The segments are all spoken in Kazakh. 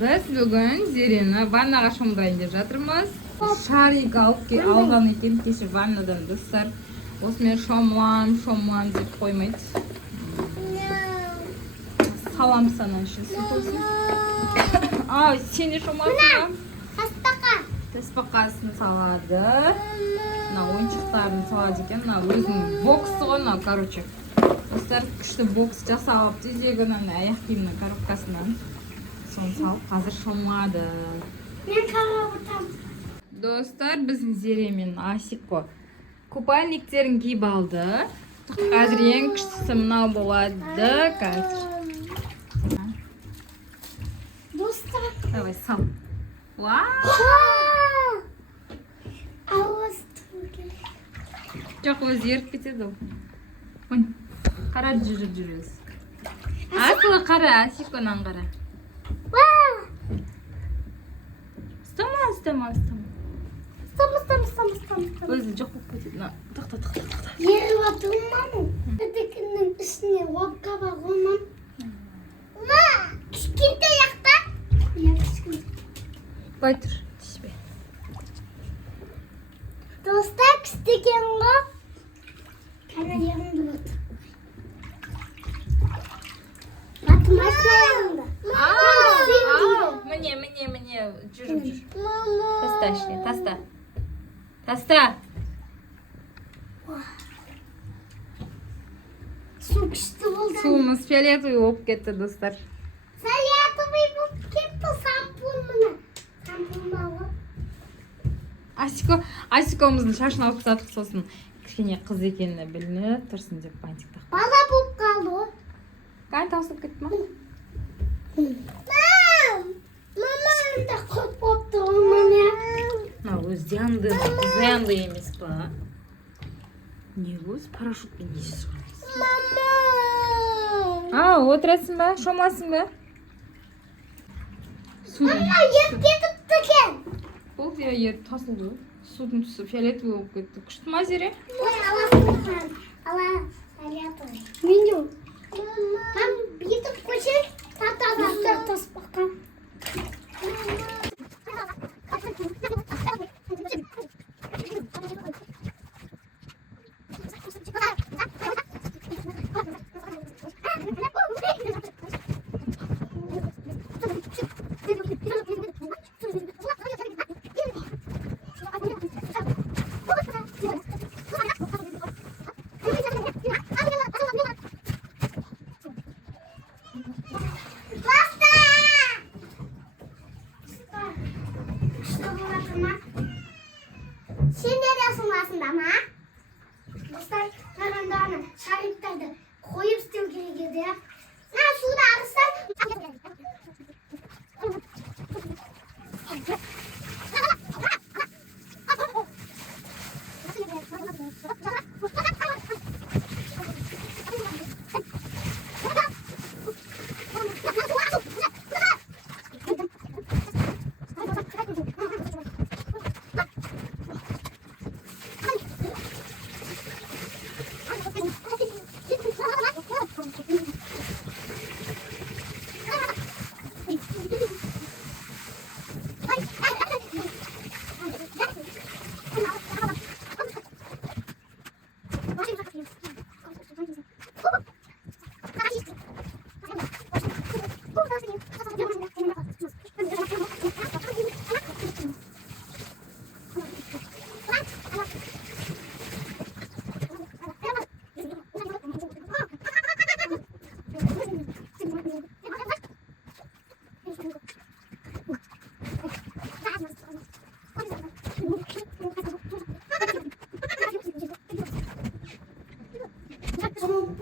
Biz bugun Zereni vannaga sho'mdirayın deb жатырмыз. Sharik algan ekan kecha vannadan do'stlar. Osmen sho'mlam deb qo'ymaydi. Salam sana үшін süt olsun. Aa, seni sho'mlasın. Tasbaqasını saladı. Mına oyunçuqlarını saladı ekan. Mına өзінің боксы ғой, мына, короче. Достар, күшті бокс жасап алыпты жегінен аяқ киімнің коробкасынан. Соны салып, қазір шомлады. Мен қарап отырмын. Достар, біздің Зере мен Асико купальниктерін киіп алды. Қазір ең күштісі мынау болады. Қазір. Достар. Давай, сал. Вау! Ауыз түгі. Жоқ, өзі еріп кетеді ол. Ой, қара жүріз. Асылы қара, Асиконан қара. Ұстама. Өзі жоқ болып кетеді. Тоқта. Еріп атылмамын. Өтекінің үстіне лапқа бар ғылмам. Кішкенте яқта? Кішкенте. Бай тұр, түшпе. Достар, күстеген ғой. Кәне ерімді бұд. Батымасына Міне, жүр. Таста ішіне, таста. Су күшті болды. Суымыз фиолетовый болып кетті, достар. Фиолетовый болып кетті, сампун мұны. Сампун бауы. Асикомыздың шашын алып тастадық, сосын кішкене қыз екеніне білініп тұрсын деп бантик тақтық. Бала болып қалды ғой. Қайын таусылып кетті ма? Мама, да қот болыпты ғой мама. Өз зиянды емес па? Не өз парашютпен несі шығарайсың? Мама. Отырасың ба? Шомасың ба? Мама, ет кетіпті кен. Бұл ер тасылды. Судың түсі фиолетовый болып кетті. Күшті ма, Зере? Ой, ала фиолетовый. Мен де. Там бүйтіп көшек, тата-тата таспаққа. Sen ne diyorsun aslında ama? Dostlar, tarandağını, şariplerді koyup істеу керек еді ya. Suda ағыстан.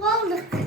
Болдық.